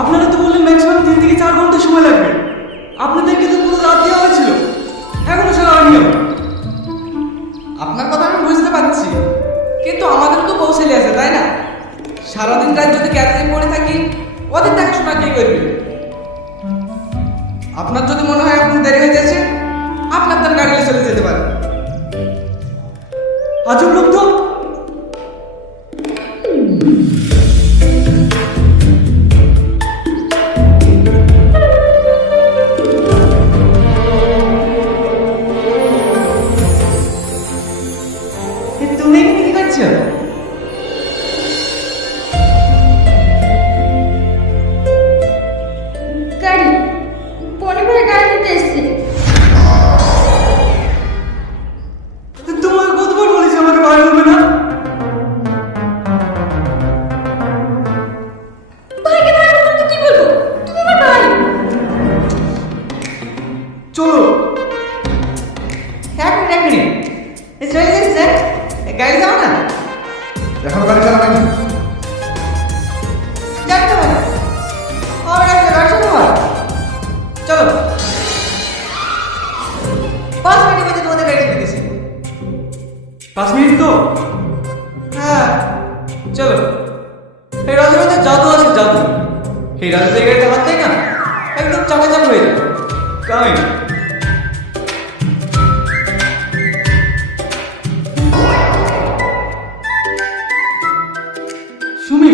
আপনারা তো বললেন ম্যাক্সিমাম 3 থেকে 4 ঘন্টা সময় লাগবে। আপনাদেরকে তো পুরো রাত দেওয়া হয়েছিল, এখনো সারা হয়নি। আপনার কথা আমি বুঝতে পারছি, কিন্তু আমাদের তো কৌশলী আছে, তাই না? সারাদিন রাত যদি ক্যাফে পড়ে থাকি, ওদের দেখাশোনা কে করবে? আপনার যদি মনে হয় আপনার দেরি হয়ে যাচ্ছে, আপনি আপনার গাড়ি নিয়ে চলে যেতে পারেন। আজব লোক তো। তুমি এখানে কি করছো? গাড়ি পরিবার গাড়ি নিতে এসছে। তোমাকে কতবার বলেছি আমাকে ভয় করবে না? ভাইকে ভয় করতে তো কি বলবো? তুমি আমার ভাই। চলো। এক মিনিট চলে যাচ্ছে, গাড়ি যাও না, এখনো গাড়ি চালাবেনি? যাইতে পারে আমার একটা গাড়ি চালাবো। চলো, 5 মিনিটের মধ্যে তোমাদের গাড়ি ছেড়ে দিছি। 5 মিনিট তো? হ্যাঁ চলো। এই রাজুর মধ্যে জাদু আছে, জাদু। এই রাজুতে গাড়িতে হাত দেয় না, একদম চাকাচাক হয়ে যায়। কামিং। সুমি,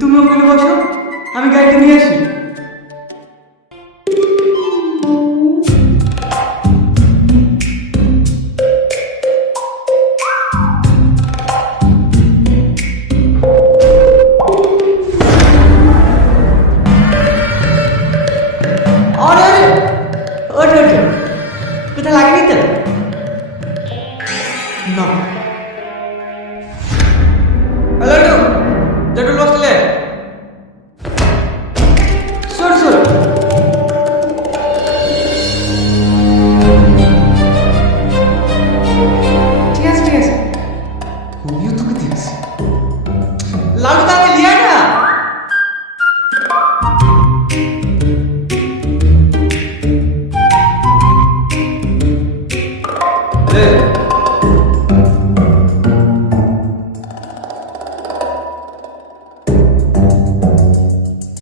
তুমি ওখানে বসো, আমি গাড়িটা নিয়ে আসি। আরে আরে ওঠো ওঠো, কোথায় লাগেনি তো? না